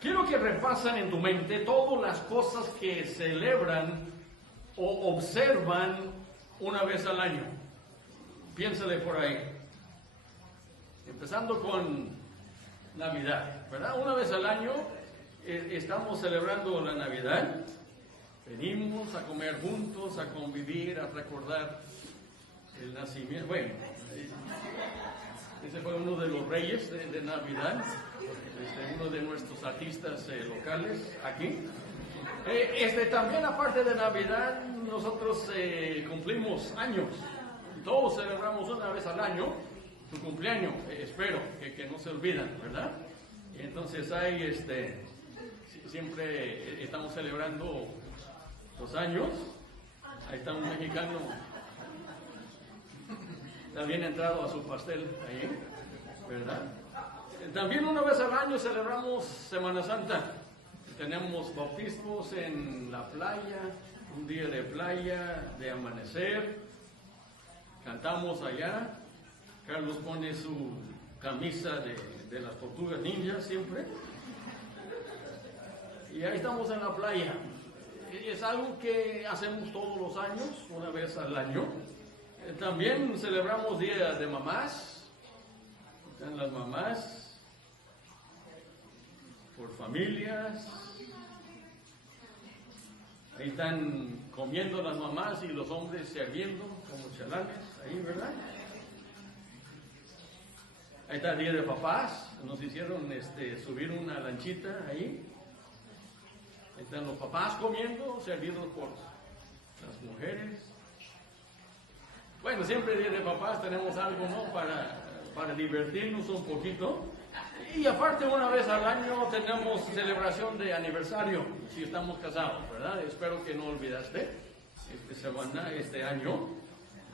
Quiero que repasen en tu mente todas las cosas que celebran o observan una vez al año. Piénsale por ahí. Empezando con Navidad, ¿verdad? Una vez al año estamos celebrando la Navidad. Venimos a comer juntos, a convivir, a recordar el nacimiento. Bueno, ese fue uno de los reyes de Navidad, uno de nuestros artistas locales aquí. También aparte de Navidad, nosotros cumplimos años. Todos celebramos una vez al año su cumpleaños, espero que no se olvidan, ¿verdad? Y entonces hay, siempre estamos celebrando los años. Ahí está un mexicano, también entrado a su pastel ahí, ¿verdad? También una vez al año celebramos Semana Santa. Tenemos bautismos en la playa, un día de playa, de amanecer. Cantamos allá. Carlos pone su camisa de las tortugas ninjas siempre. Y ahí estamos en la playa. Es algo que hacemos todos los años, una vez al año. También celebramos Día de Mamás. Están las mamás, por familias. Ahí están comiendo las mamás y los hombres sirviendo como chalanes, ahí, ¿verdad? Ahí está el Día de Papás. Nos hicieron subir una lanchita ahí. Ahí están los papás comiendo, servidos por las mujeres. Bueno, siempre el Día de Papás tenemos algo, ¿no? Para divertirnos un poquito. Y aparte, una vez al año tenemos celebración de aniversario, si estamos casados, ¿verdad? Espero que no olvidaste este año.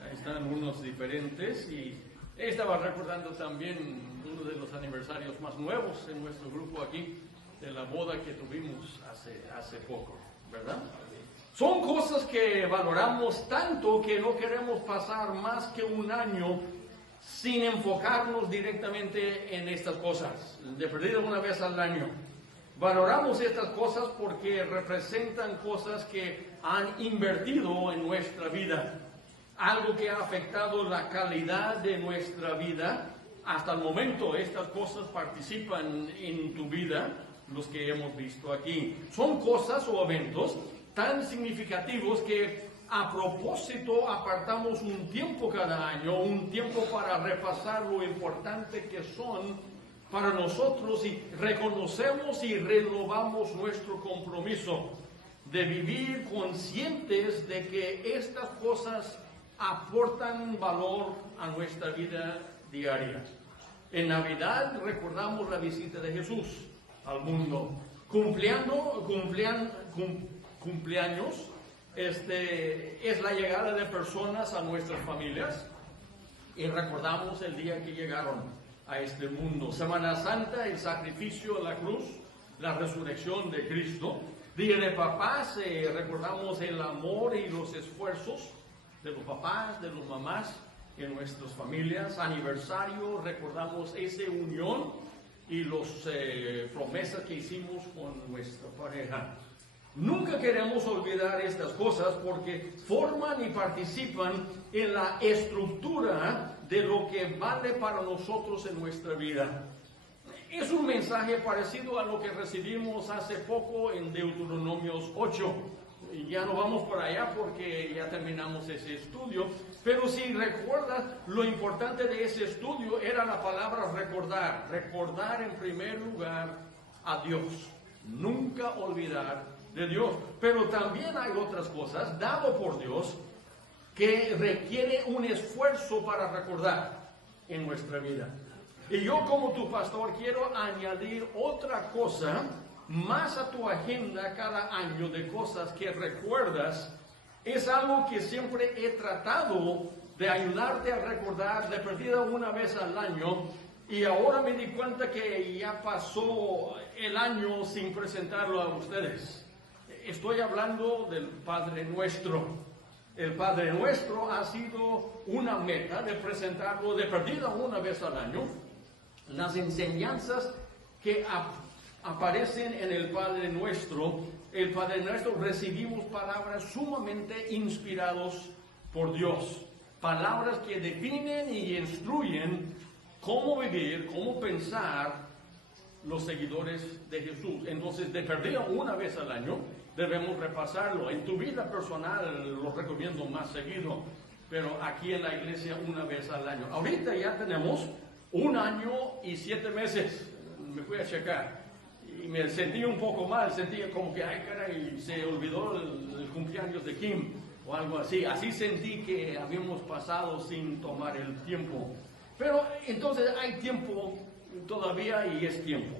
Ahí están unos diferentes. Y estaba recordando también uno de los aniversarios más nuevos en nuestro grupo aquí, de la boda que tuvimos hace poco, ¿verdad? Son cosas que valoramos tanto que no queremos pasar más que un año sin enfocarnos directamente en estas cosas, de perdido una vez al año. Valoramos estas cosas porque representan cosas que han invertido en nuestra vida, algo que ha afectado la calidad de nuestra vida. Hasta el momento estas cosas participan en tu vida, los que hemos visto aquí. Son cosas o eventos tan significativos que a propósito apartamos un tiempo cada año, un tiempo para repasar lo importante que son para nosotros y reconocemos y renovamos nuestro compromiso de vivir conscientes de que estas cosas aportan valor a nuestra vida diaria. En Navidad recordamos la visita de Jesús al mundo. Cumpleaños es la llegada de personas a nuestras familias y recordamos el día que llegaron a este mundo. Semana Santa, el sacrificio en la cruz, la resurrección de Cristo. Día de Papás, recordamos el amor y los esfuerzos de los papás, de las mamás en nuestras familias. Aniversario, recordamos esa unión y las promesas que hicimos con nuestra pareja. Nunca queremos olvidar estas cosas porque forman y participan en la estructura de lo que vale para nosotros en nuestra vida. Es un mensaje parecido a lo que recibimos hace poco en Deuteronomios 8. Y ya no vamos por allá porque ya terminamos ese estudio. Pero si recuerdas, lo importante de ese estudio era la palabra recordar. Recordar en primer lugar a Dios. Nunca olvidar de Dios. Pero también hay otras cosas dado por Dios que requiere un esfuerzo para recordar en nuestra vida. Y yo como tu pastor quiero añadir otra cosa más a tu agenda cada año de cosas que recuerdas. Es algo que siempre he tratado de ayudarte a recordar de perdida una vez al año. Y ahora me di cuenta que ya pasó el año sin presentarlo a ustedes. Estoy hablando del Padre Nuestro. El Padre Nuestro ha sido una meta de presentarlo de perdida una vez al año. Las enseñanzas que aparecen en el Padre Nuestro. El Padre Nuestro recibimos palabras sumamente inspirados por Dios. Palabras que definen y instruyen cómo vivir, cómo pensar los seguidores de Jesús. Entonces, de perdido una vez al año, debemos repasarlo. En tu vida personal lo recomiendo más seguido, pero aquí en la iglesia una vez al año. Ahorita ya tenemos 1 año y 7 meses. Me fui a checar y me sentí un poco mal. Sentí como que, ay caray, se olvidó el cumpleaños de Kim o algo así. Así sentí que habíamos pasado sin tomar el tiempo. Pero entonces hay tiempo todavía y es tiempo.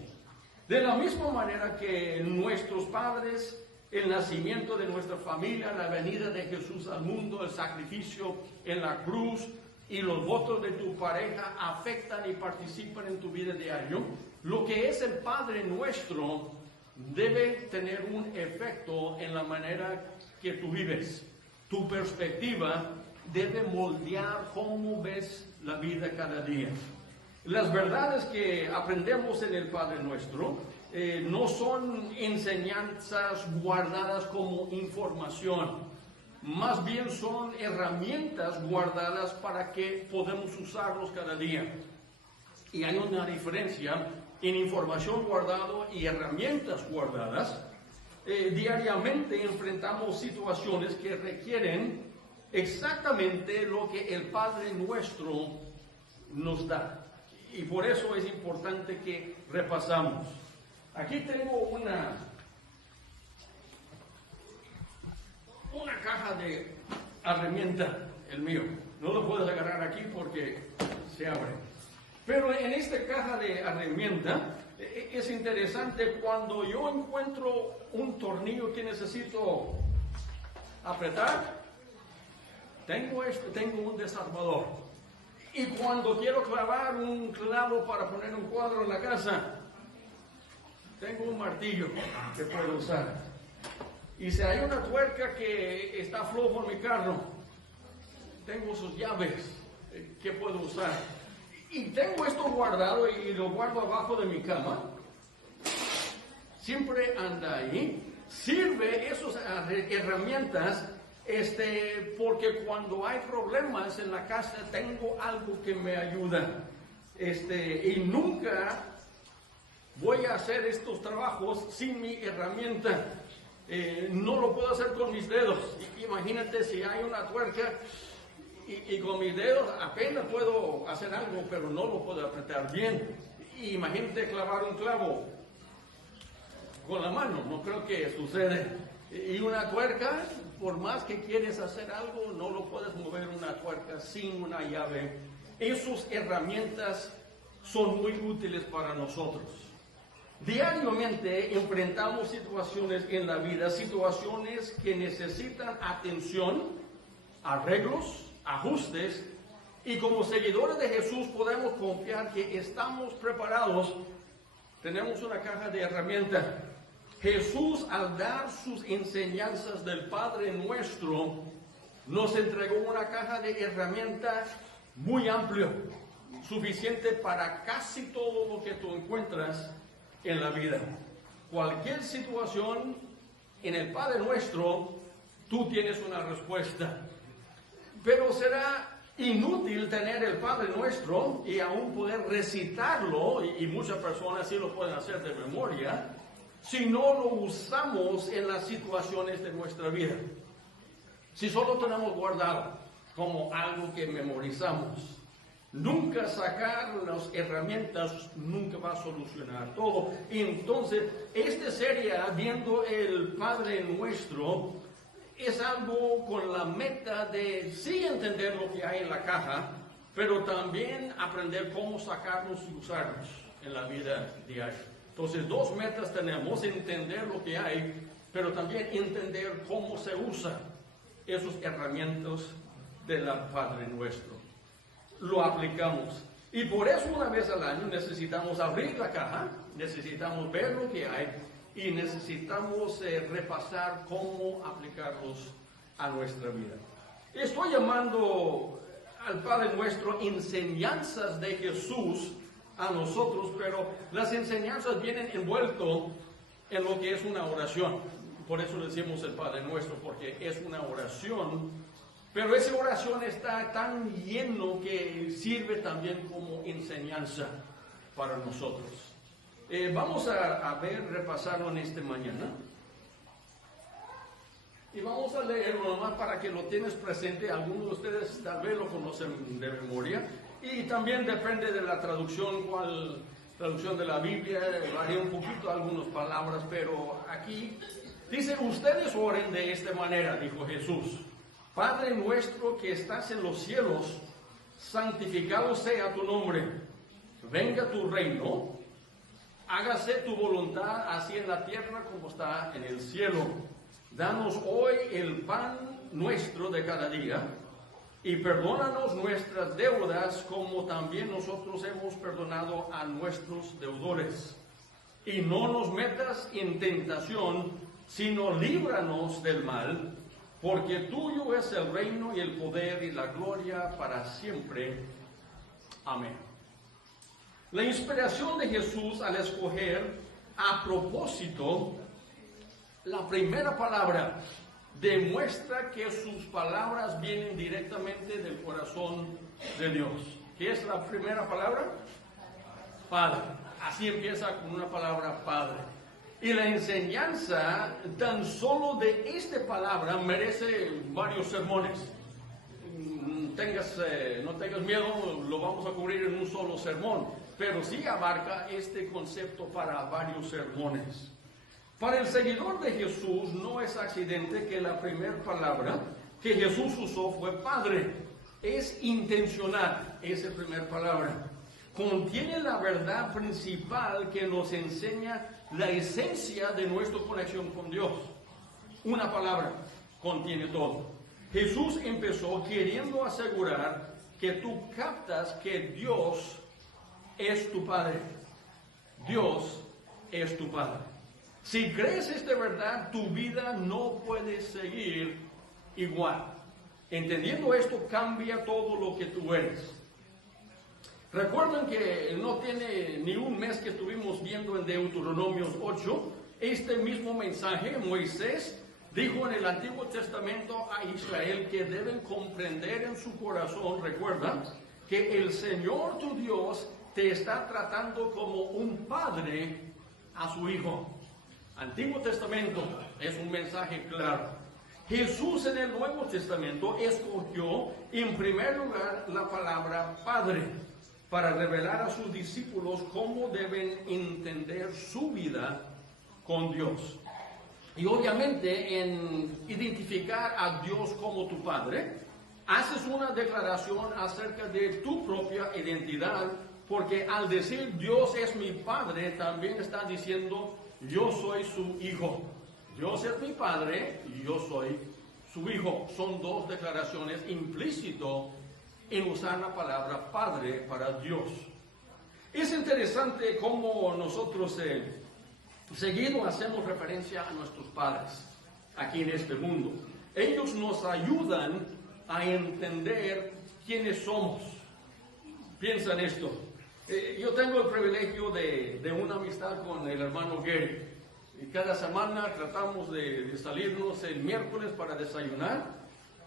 De la misma manera que nuestros padres, el nacimiento de nuestra familia, la venida de Jesús al mundo, el sacrificio en la cruz y los votos de tu pareja afectan y participan en tu vida diaria, lo que es el Padre Nuestro debe tener un efecto en la manera que tú vives. Tu perspectiva debe moldear cómo ves la vida cada día. Las verdades que aprendemos en el Padre Nuestro no son enseñanzas guardadas como información, más bien son herramientas guardadas para que podamos usarlos cada día. Y hay una diferencia en información guardada y herramientas guardadas. Diariamente enfrentamos situaciones que requieren exactamente lo que el Padre Nuestro nos da. Y por eso es importante que repasamos. Aquí tengo una caja de herramienta, el mío. No lo puedes agarrar aquí porque se abre. Pero en esta caja de herramienta es interesante cuando yo encuentro un tornillo que necesito apretar. Tengo un desarmador. Y cuando quiero clavar un clavo para poner un cuadro en la casa, tengo un martillo que puedo usar. Y si hay una tuerca que está flojo en mi carro, tengo sus llaves que puedo usar. Y tengo esto guardado y lo guardo abajo de mi cama. Siempre anda ahí. Sirve esas herramientas porque cuando hay problemas en la casa tengo algo que me ayuda. Y nunca voy a hacer estos trabajos sin mi herramienta. No lo puedo hacer con mis dedos. Imagínate si hay una tuerca y con mis dedos apenas puedo hacer algo, pero no lo puedo apretar bien. Imagínate clavar un clavo con la mano, no creo que sucede. Y una tuerca, por más que quieres hacer algo, no lo puedes mover una tuerca sin una llave. Esas herramientas son muy útiles para nosotros. Diariamente enfrentamos situaciones en la vida, situaciones que necesitan atención, arreglos, ajustes, y como seguidores de Jesús podemos confiar que estamos preparados. Tenemos una caja de herramientas. Jesús, al dar sus enseñanzas del Padre Nuestro, nos entregó una caja de herramientas muy amplia, suficiente para casi todo lo que tú encuentras en la vida. Cualquier situación en el Padre Nuestro, tú tienes una respuesta. Pero será inútil tener el Padre Nuestro y aún poder recitarlo, y muchas personas sí lo pueden hacer de memoria, si no lo usamos en las situaciones de nuestra vida. Si solo tenemos guardado como algo que memorizamos, nunca sacar las herramientas nunca va a solucionar todo. Entonces, esta serie, viendo el Padre Nuestro, es algo con la meta de sí entender lo que hay en la caja, pero también aprender cómo sacarlos y usarlos en la vida diaria. Entonces, 2 metas tenemos: entender lo que hay, pero también entender cómo se usan esas herramientas del Padre Nuestro. Lo aplicamos. Y por eso una vez al año necesitamos abrir la caja, necesitamos ver lo que hay y necesitamos repasar cómo aplicarlos a nuestra vida. Estoy llamando al Padre Nuestro enseñanzas de Jesús a nosotros, pero las enseñanzas vienen envuelto en lo que es una oración. Por eso decimos el Padre Nuestro, porque es una oración, pero esa oración está tan lleno que sirve también como enseñanza para nosotros. Vamos a repasarlo en esta mañana. Y vamos a leerlo nomás para que lo tienes presente. Algunos de ustedes tal vez lo conocen de memoria. Y también depende de la traducción, cuál traducción de la Biblia, varía un poquito algunas palabras, pero aquí dice: ustedes oren de esta manera, dijo Jesús. Padre nuestro que estás en los cielos, santificado sea tu nombre. Venga tu reino, hágase tu voluntad así en la tierra como está en el cielo. Danos hoy el pan nuestro de cada día y perdónanos nuestras deudas como también nosotros hemos perdonado a nuestros deudores. Y no nos metas en tentación, sino líbranos del mal, porque tuyo es el reino y el poder y la gloria para siempre. Amén. La inspiración de Jesús al escoger a propósito la primera palabra demuestra que sus palabras vienen directamente del corazón de Dios. ¿Qué es la primera palabra? Padre. Así empieza con una palabra Padre. Y la enseñanza tan solo de esta palabra merece varios sermones. No tengas miedo, lo vamos a cubrir en un solo sermón, pero sí abarca este concepto para varios sermones. Para el seguidor de Jesús no es accidente que la primera palabra que Jesús usó fue Padre. Es intencional esa primera palabra. Contiene la verdad principal que nos enseña la esencia de nuestra conexión con Dios. Una palabra contiene todo. Jesús empezó queriendo asegurar que tú captas que Dios es tu Padre. Dios es tu Padre. Si crees esta verdad, tu vida no puede seguir igual. Entendiendo esto, cambia todo lo que tú eres. Recuerden que no tiene ni un mes que estuvimos viendo en Deuteronomios 8, este mismo mensaje. Moisés dijo en el Antiguo Testamento a Israel que deben comprender en su corazón, recuerda, que el Señor tu Dios te está tratando como un padre a su hijo. Antiguo Testamento es un mensaje claro. Jesús en el Nuevo Testamento escogió en primer lugar la palabra Padre para revelar a sus discípulos cómo deben entender su vida con Dios. Y obviamente en identificar a Dios como tu Padre, haces una declaración acerca de tu propia identidad, porque al decir Dios es mi Padre, también está diciendo yo soy su hijo. Dios es mi Padre y yo soy su hijo. Son dos declaraciones implícitas en usar la palabra Padre para Dios. Es interesante cómo nosotros seguido hacemos referencia a nuestros padres aquí en este mundo. Ellos nos ayudan a entender quiénes somos. Piensa en esto. Yo tengo el privilegio de una amistad con el hermano Gary. Y cada semana tratamos de salirnos el miércoles para desayunar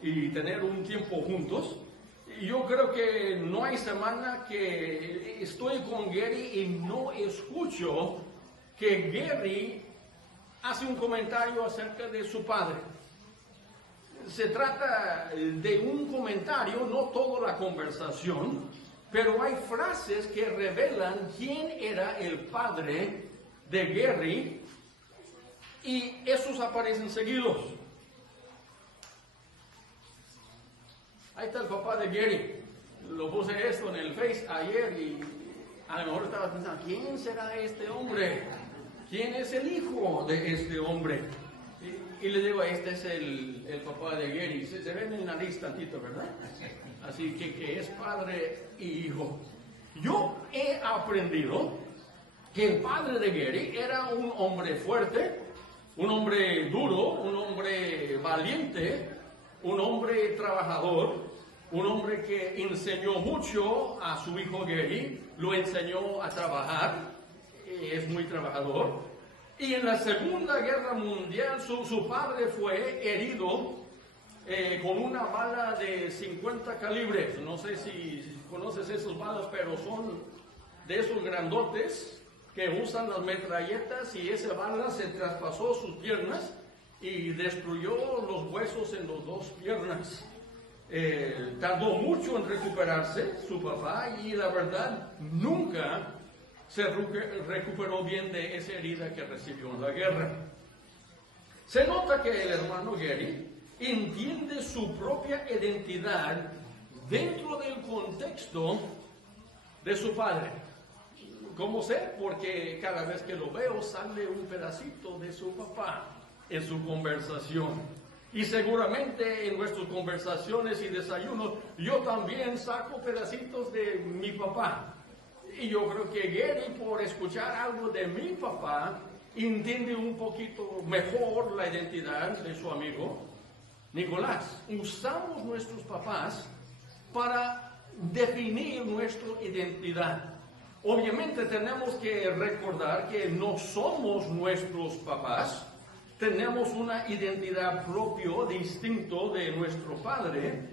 y tener un tiempo juntos. Y yo creo que no hay semana que estoy con Gary y no escucho que Gary hace un comentario acerca de su padre. Se trata de un comentario, no toda la conversación, pero hay frases que revelan quién era el padre de Gary y esos aparecen seguidos. Ahí está el papá de Gary. Lo puse esto en el Face ayer y a lo mejor estaba pensando, ¿quién será este hombre? ¿Quién es el hijo de este hombre? Y le digo, este es el papá de Gary. Se ve en la nariz tantito, ¿verdad? Así que es padre y hijo. Yo he aprendido que el padre de Gary era un hombre fuerte, un hombre duro, un hombre valiente, un hombre trabajador, un hombre que enseñó mucho a su hijo Gary, lo enseñó a trabajar, es muy trabajador. Y en la Segunda Guerra Mundial su padre fue herido con una bala de 50 calibres. No sé si conoces esas balas, pero son de esos grandotes que usan las metralletas, y esa bala se traspasó sus piernas y destruyó los huesos en las dos piernas. Tardó mucho en recuperarse su papá, y la verdad nunca se recuperó bien de esa herida que recibió en la guerra. Se nota que el hermano Gary entiende su propia identidad dentro del contexto de su padre. ¿Cómo sé? Porque cada vez que lo veo sale un pedacito de su papá en su conversación. Y seguramente en nuestras conversaciones y desayunos yo también saco pedacitos de mi papá. Y yo creo que Gary, por escuchar algo de mi papá, entiende un poquito mejor la identidad de su amigo Nicolás. Usamos nuestros papás para definir nuestra identidad. Obviamente tenemos que recordar que no somos nuestros papás. Tenemos una identidad propia, distinto de nuestro padre,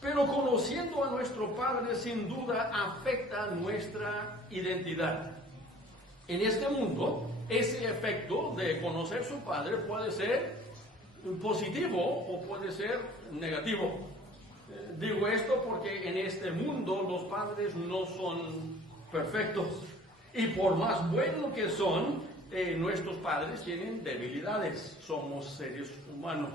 pero conociendo a nuestro padre sin duda afecta nuestra identidad. En este mundo, ese efecto de conocer a su padre puede ser positivo o puede ser negativo. Digo esto porque en este mundo los padres no son perfectos, y por más buenos que son, nuestros padres tienen debilidades, somos seres humanos.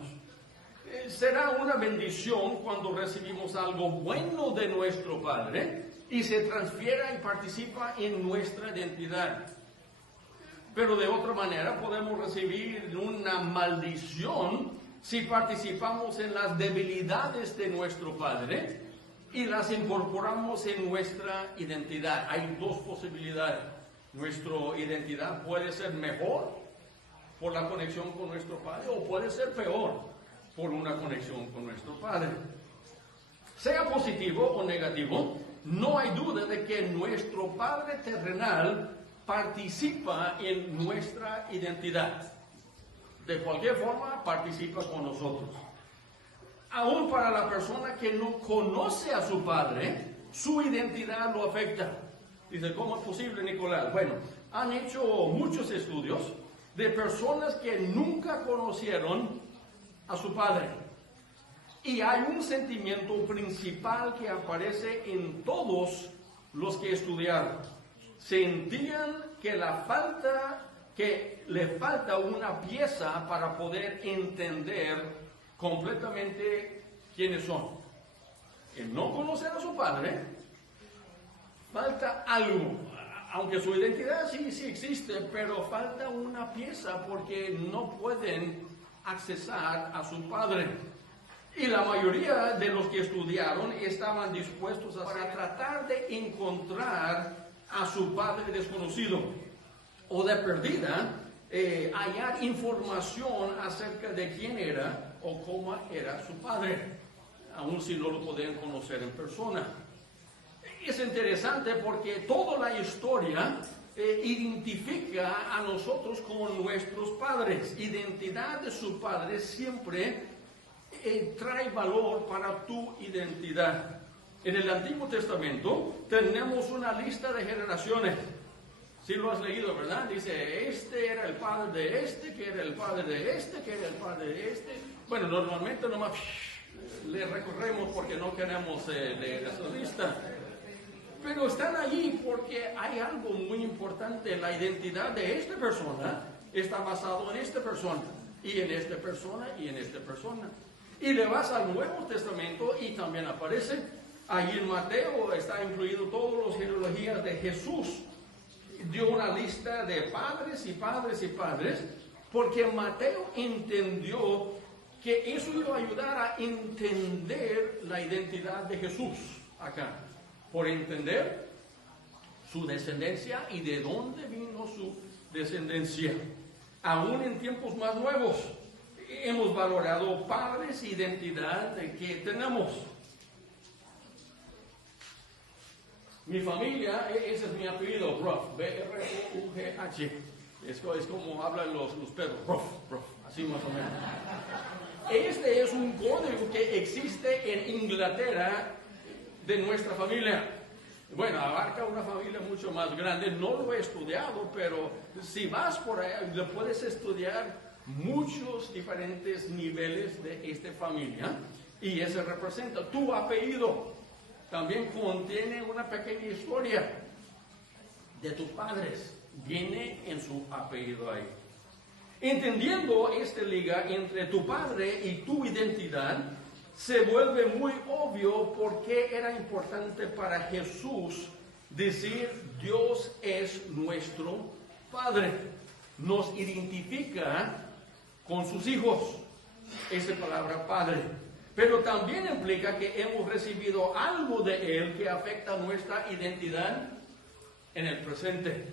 Será una bendición cuando recibimos algo bueno de nuestro Padre y se transfiera y participa en nuestra identidad. Pero de otra manera podemos recibir una maldición si participamos en las debilidades de nuestro Padre y las incorporamos en nuestra identidad. Hay dos posibilidades. Nuestra identidad puede ser mejor por la conexión con nuestro Padre, o puede ser peor por una conexión con nuestro Padre. Sea positivo o negativo, no hay duda de que nuestro Padre terrenal participa en nuestra identidad. De cualquier forma, participa con nosotros. Aún para la persona que no conoce a su Padre, su identidad lo afecta. Dice, ¿cómo es posible, Nicolás? Bueno, han hecho muchos estudios de personas que nunca conocieron a su padre. Y hay un sentimiento principal que aparece en todos los que estudiaron. Sentían que le falta una pieza para poder entender completamente quiénes son. El no conocer a su padre, falta algo, aunque su identidad sí existe, pero falta una pieza porque no pueden accesar a su padre. Y la mayoría de los que estudiaron estaban dispuestos a tratar de encontrar a su padre desconocido, o de perdida hallar información acerca de quién era o cómo era su padre, aun si no lo podían conocer en persona. Es interesante porque toda la historia identifica a nosotros como nuestros padres. Identidad de su padre siempre trae valor para tu identidad. En el Antiguo Testamento tenemos una lista de generaciones. Si lo has leído, ¿verdad? Dice, este era el padre de este, que era el padre de este, que era el padre de este. Bueno, normalmente nomás le recorremos porque no queremos leer esa lista. Pero están allí porque hay algo muy importante. La identidad de esta persona está basado en esta persona, y en esta persona, y en esta persona. Y le vas al Nuevo Testamento y también aparece. Allí en Mateo está incluido todas las genealogías de Jesús. Dio una lista de padres y padres y padres, porque Mateo entendió que eso iba a ayudar a entender la identidad de Jesús acá. Por entender su descendencia y de dónde vino su descendencia. Aún en tiempos más nuevos hemos valorado padres e identidad que tenemos. Mi familia, ese es mi apellido, Ruff, B-R-U-G-H. Es como hablan los perros, Ruff, así más o menos. Este es un código que existe en Inglaterra de nuestra familia. Bueno, abarca una familia mucho más grande, no lo he estudiado, pero si vas por ahí, lo puedes estudiar muchos diferentes niveles de esta familia, y ese representa tu apellido. También contiene una pequeña historia de tus padres, viene en su apellido ahí. Entendiendo esta liga entre tu padre y tu identidad, se vuelve muy obvio por qué era importante para Jesús decir Dios es nuestro Padre. Nos identifica con sus hijos, esa palabra Padre. Pero también implica que hemos recibido algo de Él que afecta nuestra identidad en el presente.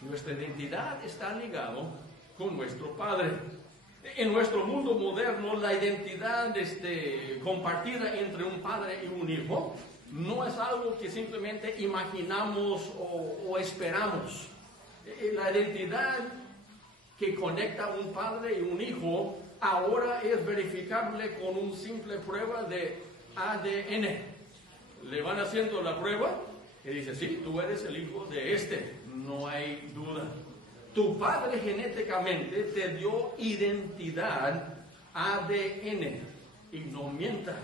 Nuestra identidad está ligada con nuestro Padre. En nuestro mundo moderno, la identidad compartida entre un padre y un hijo no es algo que simplemente imaginamos o esperamos. La identidad que conecta un padre y un hijo ahora es verificable con una simple prueba de ADN. Le van haciendo la prueba y dice, sí, tú eres el hijo de no hay duda. Tu padre genéticamente te dio identidad ADN y no mienta.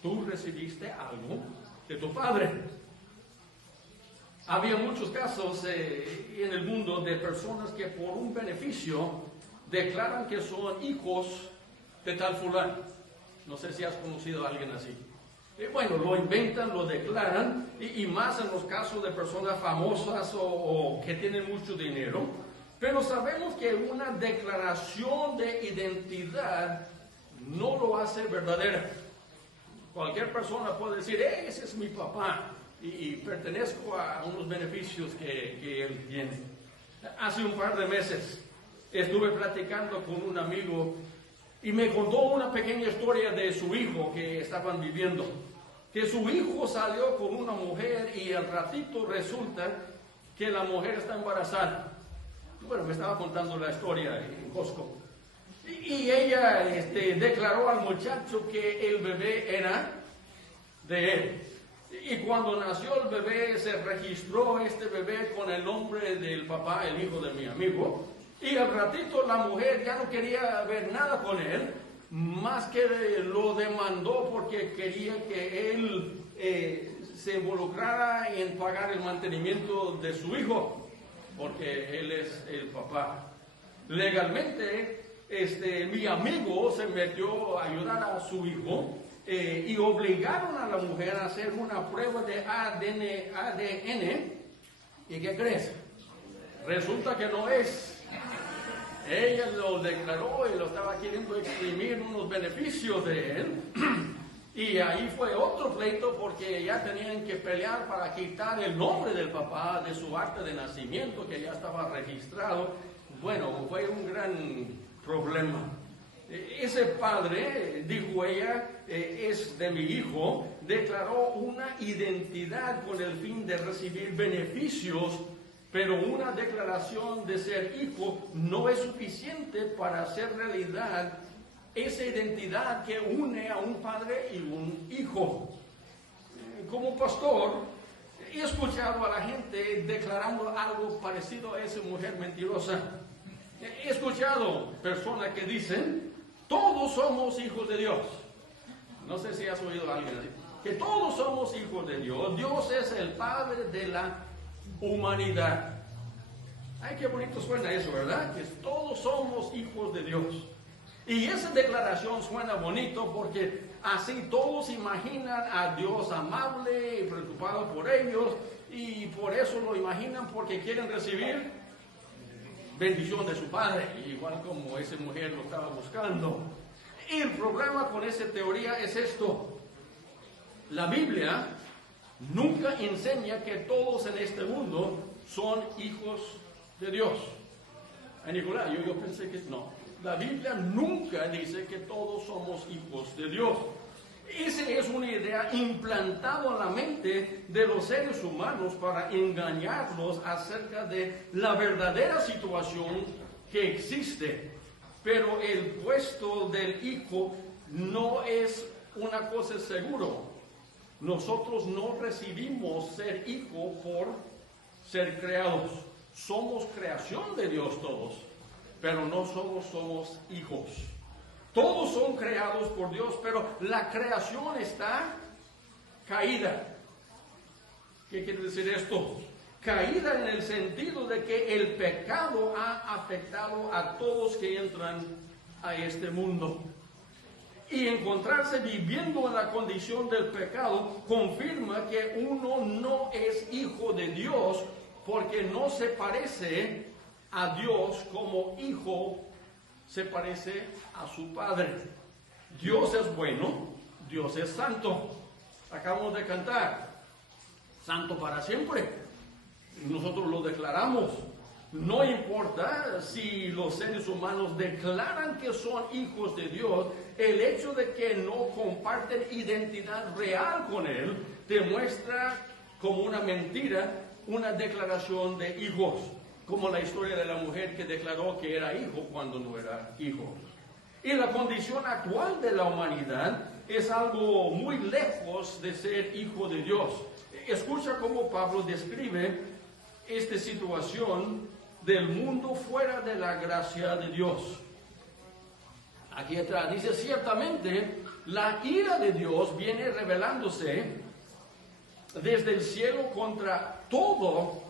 Tú recibiste algo de tu padre. Había muchos casos en el mundo de personas que por un beneficio declaran que son hijos de tal fulano. No sé si has conocido a alguien así. Bueno, lo inventan, lo declaran, y más en los casos de personas famosas o que tienen mucho dinero. Pero sabemos que una declaración de identidad no lo hace verdadera. Cualquier persona puede decir, ese es mi papá, y pertenezco a unos beneficios que él tiene. Hace un par de meses estuve platicando con un amigo y me contó una pequeña historia de su hijo que estaban viviendo. Que su hijo salió con una mujer y al ratito resulta que la mujer está embarazada. Bueno, me estaba contando la historia en Costco. Y ella declaró al muchacho que el bebé era de él. Y cuando nació el bebé, se registró este bebé con el nombre del papá, el hijo de mi amigo. Y al ratito la mujer ya no quería ver nada con él, más que lo demandó porque quería que él se involucrara en pagar el mantenimiento de su hijo, porque él es el papá. Legalmente, mi amigo se metió a ayudar a su hijo y obligaron a la mujer a hacer una prueba de ADN. ¿Y qué crees? Resulta que no es. Ella lo declaró y lo estaba queriendo exprimir unos beneficios de él. Y ahí fue otro pleito porque ya tenían que pelear para quitar el nombre del papá de su acta de nacimiento que ya estaba registrado. Bueno, fue un gran problema. Ese padre, dijo ella, es de mi hijo, declaró una identidad con el fin de recibir beneficios, pero una declaración de ser hijo no es suficiente para hacer realidad esa identidad que une a un padre y un hijo. Como pastor, he escuchado a la gente declarando algo parecido a esa mujer mentirosa. He escuchado personas que dicen, todos somos hijos de Dios. No sé si has oído a alguien así. Que todos somos hijos de Dios. Dios es el Padre de la humanidad. Ay, qué bonito suena eso, ¿verdad? Que todos somos hijos de Dios. Y esa declaración suena bonito porque así todos imaginan a Dios amable y preocupado por ellos, y por eso lo imaginan porque quieren recibir bendición de su padre, igual como esa mujer lo estaba buscando. Y el problema con esa teoría es esto: la Biblia nunca enseña que todos en este mundo son hijos de Dios. Nicolás, yo pensé que no. La Biblia nunca dice que todos somos hijos de Dios. Esa es una idea implantada en la mente de los seres humanos para engañarlos acerca de la verdadera situación que existe. Pero el puesto del hijo no es una cosa segura. Nosotros no recibimos ser hijo por ser creados. Somos creación de Dios todos, pero no somos hijos. Todos son creados por Dios, pero la creación está caída. ¿Qué quiere decir esto? Caída en el sentido de que el pecado ha afectado a todos que entran a este mundo. Y encontrarse viviendo en la condición del pecado confirma que uno no es hijo de Dios, porque no se parece a Dios como hijo se parece a su Padre. Dios es bueno, Dios es santo. Acabamos de cantar, santo para siempre. Nosotros lo declaramos. No importa si los seres humanos declaran que son hijos de Dios, el hecho de que no comparten identidad real con Él demuestra como una mentira una declaración de hijos, como la historia de la mujer que declaró que era hijo cuando no era hijo. Y la condición actual de la humanidad es algo muy lejos de ser hijo de Dios. Escucha cómo Pablo describe esta situación del mundo fuera de la gracia de Dios. Aquí atrás dice, ciertamente la ira de Dios viene revelándose desde el cielo contra todo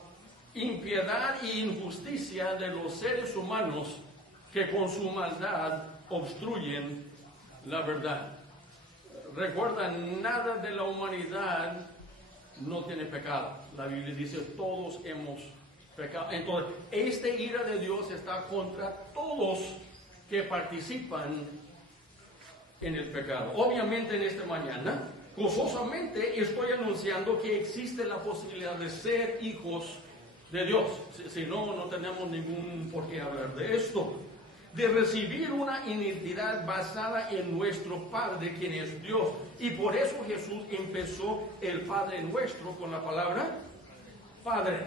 impiedad e injusticia de los seres humanos que con su maldad obstruyen la verdad. Recuerda, nada de la humanidad no tiene pecado. La Biblia dice, todos hemos pecado. Entonces, esta ira de Dios está contra todos que participan en el pecado. Obviamente en esta mañana, gozosamente estoy anunciando que existe la posibilidad de ser hijos de Dios. Si no, no tenemos ningún por qué hablar de esto. De recibir una identidad basada en nuestro Padre, quien es Dios. Y por eso Jesús empezó el Padre Nuestro con la palabra Padre,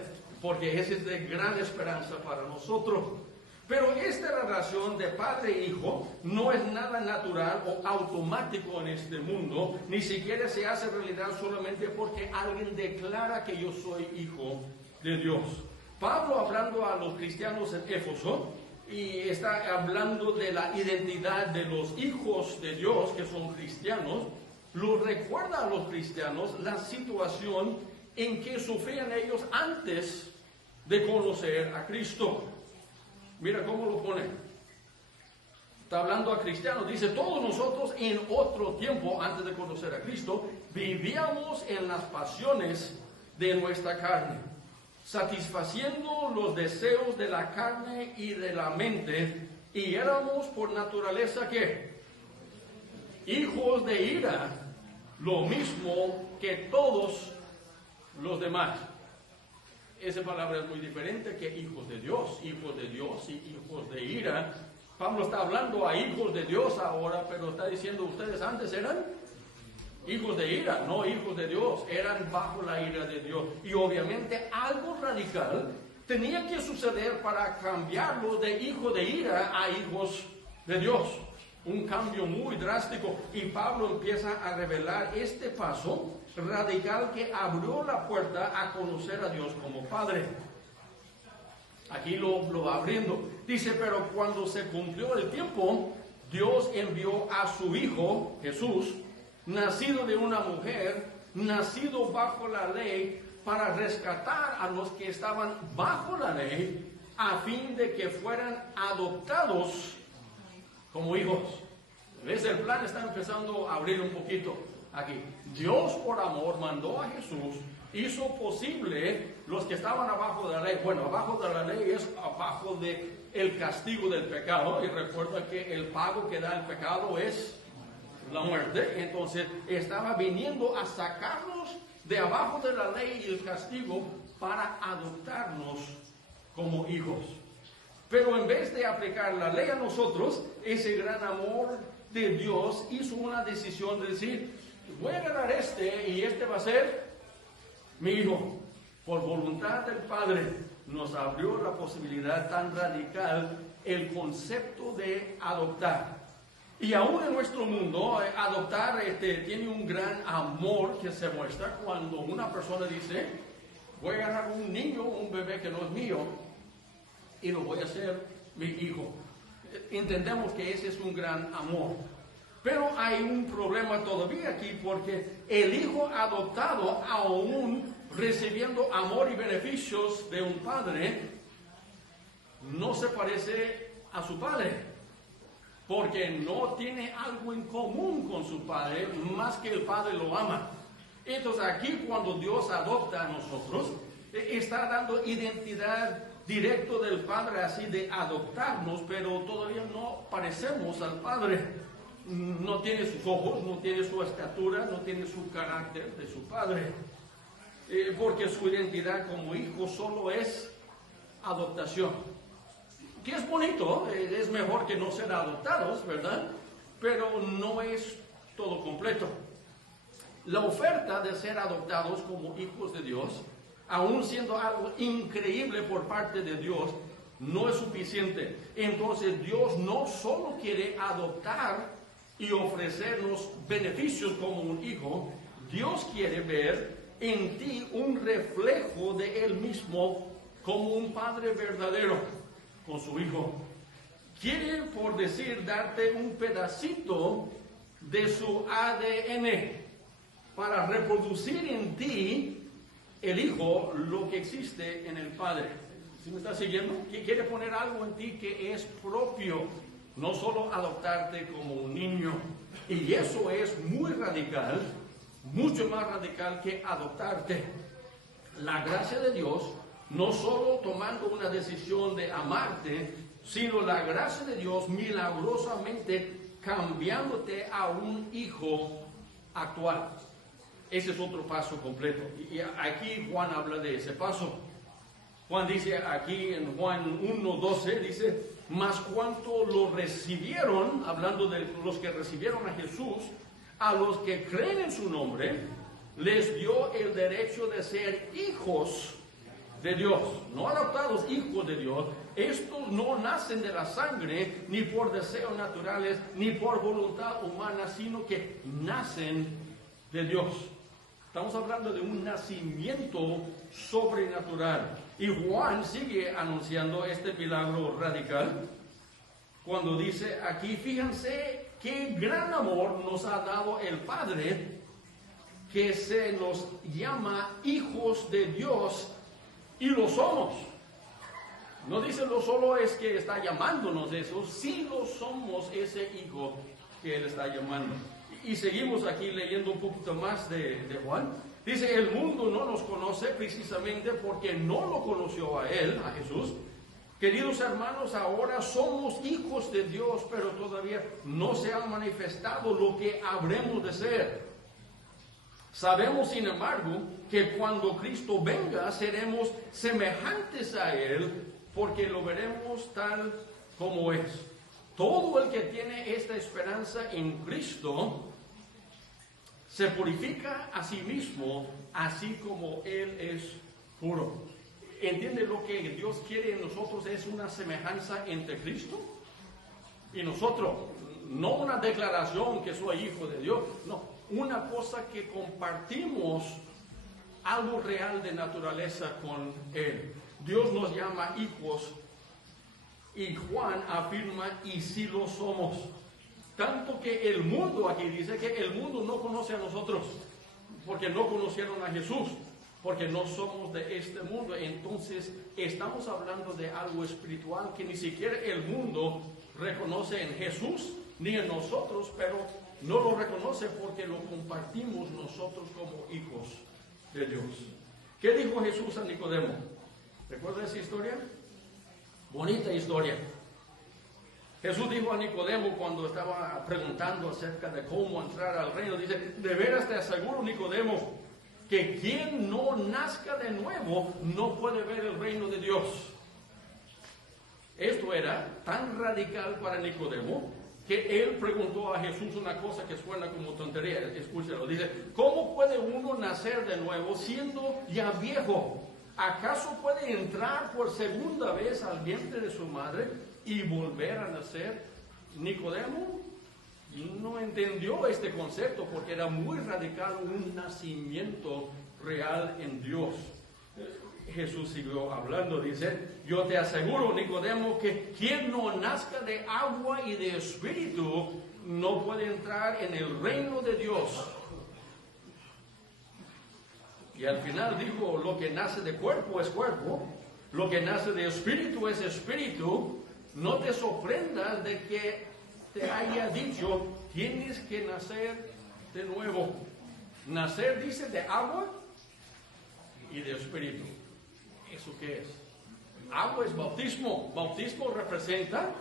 porque esa es de gran esperanza para nosotros. Pero esta relación de padre e hijo no es nada natural o automático en este mundo, ni siquiera se hace realidad solamente porque alguien declara que yo soy hijo de Dios. Pablo, hablando a los cristianos en Éfeso, y está hablando de la identidad de los hijos de Dios que son cristianos, lo recuerda a los cristianos la situación en que sufrían ellos antes de conocer a Cristo. Mira cómo lo pone. Está hablando a cristianos. Dice, todos nosotros en otro tiempo, antes de conocer a Cristo, vivíamos en las pasiones de nuestra carne, satisfaciendo los deseos de la carne y de la mente, y éramos por naturaleza ¿qué? Hijos de ira, lo mismo que todos los demás. Esa palabra es muy diferente que hijos de Dios y hijos de ira. Pablo está hablando a hijos de Dios ahora, pero está diciendo, ustedes antes eran hijos de ira, no hijos de Dios, eran bajo la ira de Dios. Y obviamente algo radical tenía que suceder para cambiarlo de hijo de ira a hijos de Dios. Un cambio muy drástico. Y Pablo empieza a revelar este paso radical que abrió la puerta a conocer a Dios como Padre. Aquí lo va abriendo. Dice, pero cuando se cumplió el tiempo, Dios envió a su Hijo, Jesús, nacido de una mujer, nacido bajo la ley, para rescatar a los que estaban bajo la ley, a fin de que fueran adoptados como hijos. ¿Ves? El plan está empezando a abrir un poquito aquí. Dios por amor mandó a Jesús, hizo posible los que estaban abajo de la ley. Bueno, abajo de la ley es abajo de el castigo del pecado. Y recuerda que el pago que da el pecado es la muerte. Entonces estaba viniendo a sacarnos de abajo de la ley y el castigo para adoptarnos como hijos. Pero en vez de aplicar la ley a nosotros, ese gran amor de Dios hizo una decisión de decir, voy a agarrar y este va a ser mi hijo. Por voluntad del Padre nos abrió la posibilidad tan radical, el concepto de adoptar. Y aún en nuestro mundo, adoptar tiene un gran amor que se muestra cuando una persona dice, voy a agarrar un niño, un bebé que no es mío, y lo voy a hacer mi hijo. Entendemos que ese es un gran amor. Pero hay un problema todavía aquí, porque el hijo adoptado, aún recibiendo amor y beneficios de un padre, no se parece a su padre, porque no tiene algo en común con su padre, más que el padre lo ama. Entonces aquí cuando Dios adopta a nosotros, está dando identidad directo del Padre, así de adoptarnos, pero todavía no parecemos al Padre. No tiene sus ojos, no tiene su estatura, no tiene su carácter de su Padre, porque su identidad como hijo solo es adoptación. Que es bonito, es mejor que no ser adoptados, ¿verdad? Pero no es todo completo. La oferta de ser adoptados como hijos de Dios, aún siendo algo increíble por parte de Dios, no es suficiente. Entonces Dios no solo quiere adoptar y ofrecernos beneficios como un hijo, Dios quiere ver en ti un reflejo de Él mismo como un padre verdadero con su hijo. Quiere, por decir, darte un pedacito de su ADN para reproducir en ti, el hijo, lo que existe en el Padre. ¿Sí me está siguiendo? Quiere poner algo en ti que es propio, no solo adoptarte como un niño. Y eso es muy radical, mucho más radical que adoptarte. La gracia de Dios, no solo tomando una decisión de amarte, sino la gracia de Dios milagrosamente cambiándote a un hijo actual. Ese es otro paso completo. Y aquí Juan habla de ese paso. Juan dice aquí en Juan 1:12, dice, mas cuanto lo recibieron, hablando de los que recibieron a Jesús, a los que creen en su nombre, les dio el derecho de ser hijos de Dios. No adoptados, hijos de Dios. Estos no nacen de la sangre, ni por deseos naturales, ni por voluntad humana, sino que nacen de Dios. Estamos hablando de un nacimiento sobrenatural. Y Juan sigue anunciando este milagro radical cuando dice aquí, fíjense qué gran amor nos ha dado el Padre, que se nos llama hijos de Dios, y lo somos. No dice lo solo es que está llamándonos eso, sí lo somos ese hijo que Él está llamando. Y seguimos aquí leyendo un poquito más de Juan. Dice, el mundo no nos conoce precisamente porque no lo conoció a Él, a Jesús. Queridos hermanos, ahora somos hijos de Dios, pero todavía no se ha manifestado lo que habremos de ser. Sabemos, sin embargo, que cuando Cristo venga, seremos semejantes a Él, porque lo veremos tal como es. Todo el que tiene esta esperanza en Cristo se purifica a sí mismo, así como Él es puro. ¿Entiende lo que Dios quiere en nosotros? Es una semejanza entre Cristo y nosotros. No una declaración que soy hijo de Dios, no. Una cosa que compartimos algo real de naturaleza con Él. Dios nos llama hijos y Juan afirma, y sí lo somos. Tanto que el mundo, aquí dice que el mundo no conoce a nosotros, porque no conocieron a Jesús, porque no somos de este mundo. Entonces estamos hablando de algo espiritual que ni siquiera el mundo reconoce en Jesús, ni en nosotros, pero no lo reconoce porque lo compartimos nosotros como hijos de Dios. ¿Qué dijo Jesús a Nicodemo? ¿Recuerda esa historia? Bonita historia. Jesús dijo a Nicodemo cuando estaba preguntando acerca de cómo entrar al reino, dice, de veras te aseguro, Nicodemo, que quien no nazca de nuevo no puede ver el reino de Dios. Esto era tan radical para Nicodemo que él preguntó a Jesús una cosa que suena como tontería. Escúchalo, dice, ¿cómo puede uno nacer de nuevo siendo ya viejo? ¿Acaso puede entrar por segunda vez al vientre de su madre y volver a nacer? Nicodemo no entendió este concepto porque era muy radical, un nacimiento real en Dios. Jesús siguió hablando, dice, yo te aseguro, Nicodemo, que quien no nazca de agua y de espíritu no puede entrar en el reino de Dios. Y al final dijo, lo que nace de cuerpo es cuerpo, lo que nace de espíritu es espíritu. No te sorprendas de que te haya dicho, tienes que nacer de nuevo. Nacer, dice, de agua y de espíritu. ¿Eso qué es? Agua es bautismo. Bautismo representa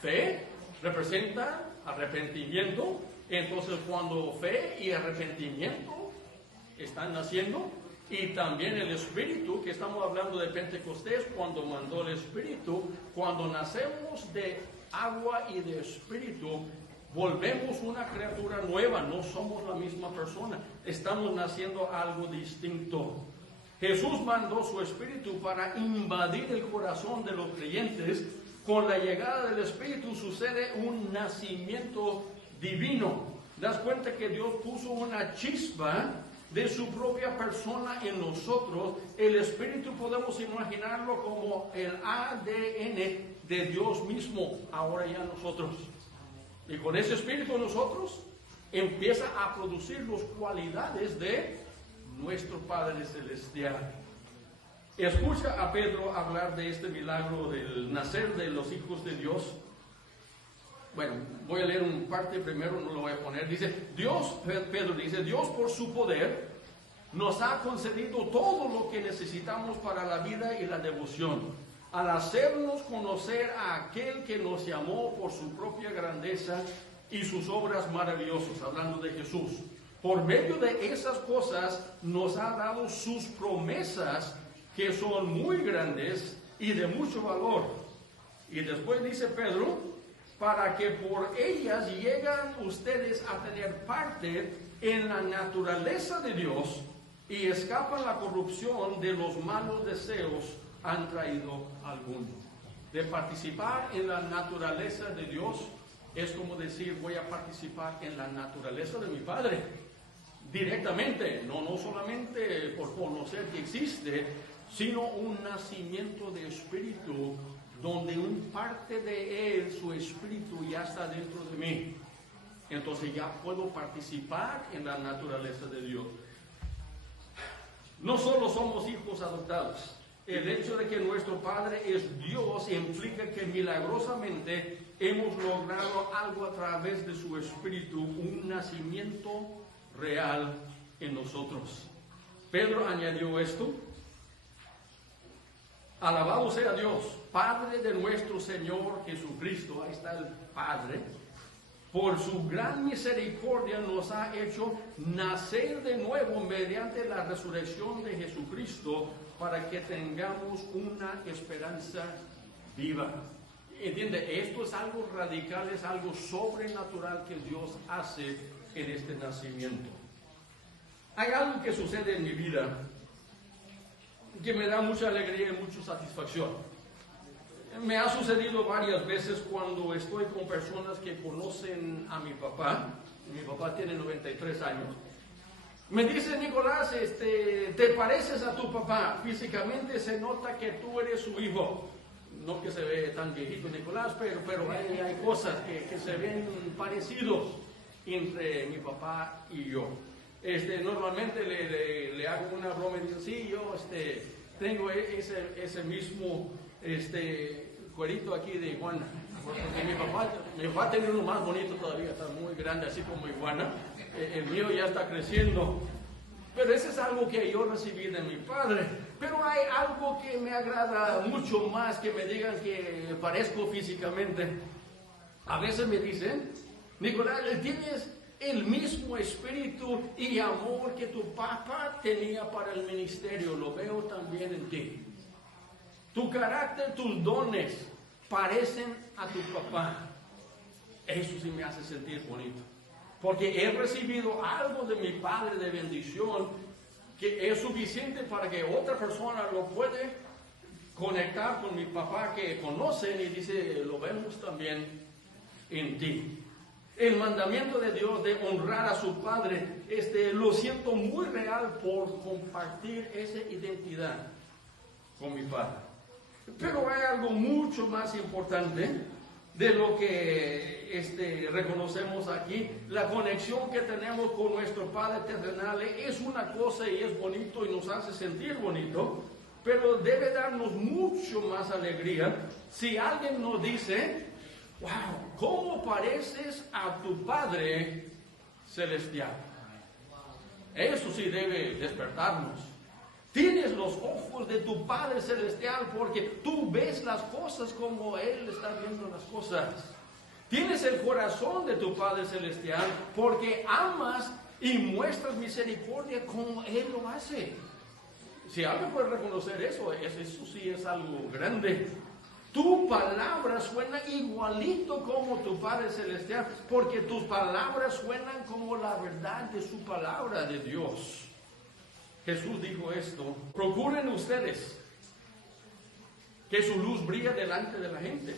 fe, representa arrepentimiento. Entonces, cuando fe y arrepentimiento están naciendo, y también el Espíritu, que estamos hablando de Pentecostés, cuando mandó el Espíritu, cuando nacemos de agua y de Espíritu, volvemos una criatura nueva, no somos la misma persona, estamos naciendo algo distinto. Jesús mandó su Espíritu para invadir el corazón de los creyentes. Con la llegada del Espíritu sucede un nacimiento divino. Das cuenta que Dios puso una chispa de su propia persona en nosotros. El Espíritu podemos imaginarlo como el ADN de Dios mismo, ahora ya nosotros. Y con ese Espíritu nosotros empieza a producir las cualidades de nuestro Padre Celestial. Escucha a Pedro hablar de este milagro del nacer de los hijos de Dios. Bueno, voy a leer un parte primero, no lo voy a poner. Dice, Pedro dice, Dios por su poder nos ha concedido todo lo que necesitamos para la vida y la devoción, al hacernos conocer a aquel que nos llamó por su propia grandeza y sus obras maravillosas, hablando de Jesús. Por medio de esas cosas nos ha dado sus promesas, que son muy grandes y de mucho valor. Y después dice Pedro, para que por ellas llegan ustedes a tener parte en la naturaleza de Dios y escapan la corrupción de los malos deseos han traído al mundo. De participar en la naturaleza de Dios es como decir, voy a participar en la naturaleza de mi Padre. Directamente, no solamente por conocer que existe, sino un nacimiento de espíritu, donde un parte de Él, su espíritu, ya está dentro de mí. Entonces ya puedo participar en la naturaleza de Dios. No solo somos hijos adoptados. El hecho de que nuestro Padre es Dios implica que milagrosamente hemos logrado algo a través de su espíritu, un nacimiento real en nosotros. Pedro añadió esto: alabado sea Dios, Padre de nuestro Señor Jesucristo. Ahí está el Padre. Por su gran misericordia nos ha hecho nacer de nuevo mediante la resurrección de Jesucristo, para que tengamos una esperanza viva. ¿Entiende? Esto es algo radical, es algo sobrenatural que Dios hace en este nacimiento. Hay algo que sucede en mi vida que me da mucha alegría y mucha satisfacción. Me ha sucedido varias veces cuando estoy con personas que conocen a mi papá. Mi papá tiene 93 años. Me dice, Nicolás, te pareces a tu papá. Físicamente se nota que tú eres su hijo. No que se ve tan viejito Nicolás, pero hay cosas que se ven parecidos entre mi papá y yo. Normalmente le hago una broma y digo, sí, yo tengo ese mismo cuerito aquí de iguana. Porque mi papá tiene uno más bonito todavía, está muy grande, así como iguana. El mío ya está creciendo. Pero eso es algo que yo recibí de mi padre. Pero hay algo que me agrada mucho más, que me digan que parezco físicamente. A veces me dicen, Nicolás, tienes el mismo espíritu y amor que tu papá tenía para el ministerio. Lo veo también en ti. Tu carácter, tus dones parecen a tu papá. Eso sí me hace sentir bonito. Porque he recibido algo de mi Padre de bendición que es suficiente para que otra persona lo puede conectar con mi papá que conocen y dice, lo vemos también en ti. El mandamiento de Dios de honrar a su Padre, lo siento muy real por compartir esa identidad con mi Padre. Pero hay algo mucho más importante de lo que reconocemos aquí. La conexión que tenemos con nuestro Padre terrenal es una cosa y es bonito y nos hace sentir bonito, pero debe darnos mucho más alegría si alguien nos dice, wow, ¿cómo pareces a tu Padre celestial? Eso sí debe despertarnos. Tienes los ojos de tu Padre celestial porque tú ves las cosas como Él está viendo las cosas. Tienes el corazón de tu Padre celestial porque amas y muestras misericordia como Él lo hace. Si alguien puede reconocer eso sí es algo grande. Tu palabra suena igualito como tu Padre celestial porque tus palabras suenan como la verdad de su palabra de Dios. Jesús dijo esto, procuren ustedes que su luz brille delante de la gente,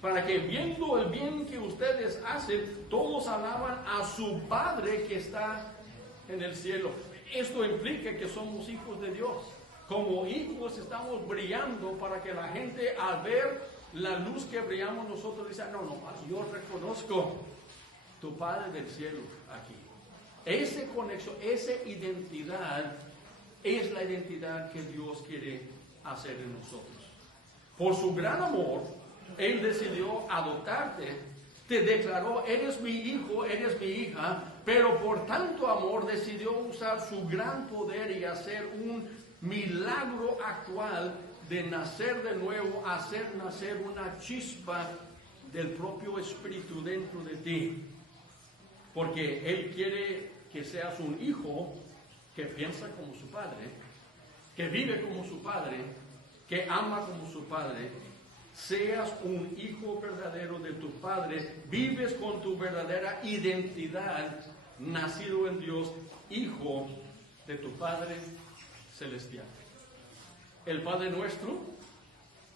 para que viendo el bien que ustedes hacen, todos alaban a su Padre que está en el cielo. Esto implica que somos hijos de Dios. Como hijos estamos brillando para que la gente al ver la luz que brillamos nosotros dice, no, yo reconozco tu Padre del cielo aquí. Esa conexión, esa identidad es la identidad que Dios quiere hacer en nosotros. Por su gran amor, Él decidió adoptarte, te declaró, eres mi hijo, eres mi hija, pero por tanto amor decidió usar su gran poder y hacer un milagro actual de nacer de nuevo, hacer nacer una chispa del propio Espíritu dentro de ti. Porque Él quiere que seas un hijo que piensa como su padre, que vive como su padre, que ama como su padre. Seas un hijo verdadero de tu Padre, vives con tu verdadera identidad, nacido en Dios, hijo de tu Padre celestial. El Padre nuestro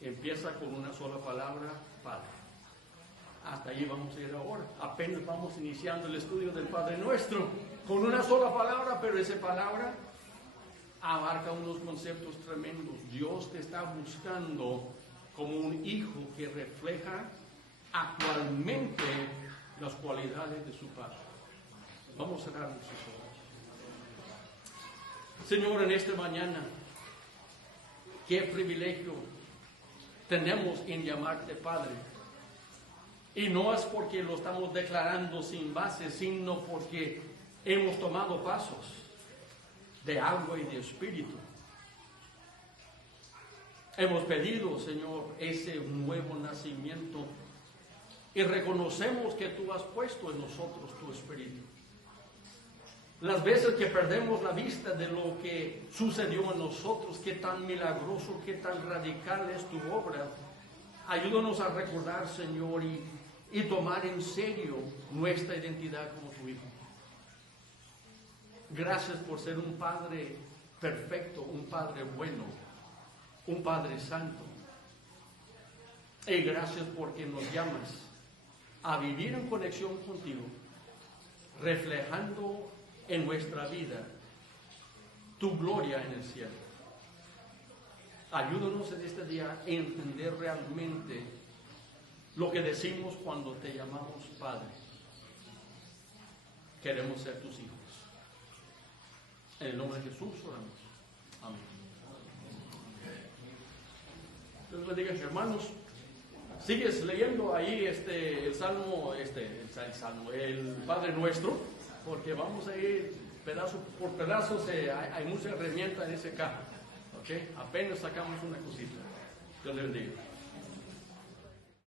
empieza con una sola palabra, Padre. Hasta allí vamos a ir ahora. Apenas vamos iniciando el estudio del Padre Nuestro. Con una sola palabra, pero esa palabra abarca unos conceptos tremendos. Dios te está buscando como un hijo que refleja actualmente las cualidades de su Padre. Vamos a cerrar nuestros ojos. Señor, en esta mañana, qué privilegio tenemos en llamarte Padre. Y no es porque lo estamos declarando sin base, sino porque hemos tomado pasos de agua y de espíritu. Hemos pedido, Señor, ese nuevo nacimiento y reconocemos que tú has puesto en nosotros tu espíritu. Las veces que perdemos la vista de lo que sucedió en nosotros, qué tan milagroso, qué tan radical es tu obra, ayúdanos a recordar, Señor, y tomar en serio nuestra identidad como tu Hijo. Gracias por ser un Padre perfecto, un Padre bueno, un Padre santo. Y gracias porque nos llamas a vivir en conexión contigo, reflejando en nuestra vida tu gloria en el cielo. Ayúdanos en este día a entender realmente lo que decimos cuando te llamamos Padre. Queremos ser tus hijos. En el nombre de Jesús oramos. Amén. Dios bendiga, hermanos. Sigues leyendo ahí el Salmo, el Padre Nuestro, porque vamos a ir pedazo por pedazos. Hay mucha herramienta en ese caso. ¿Okay? Apenas sacamos una cosita. Dios le bendiga.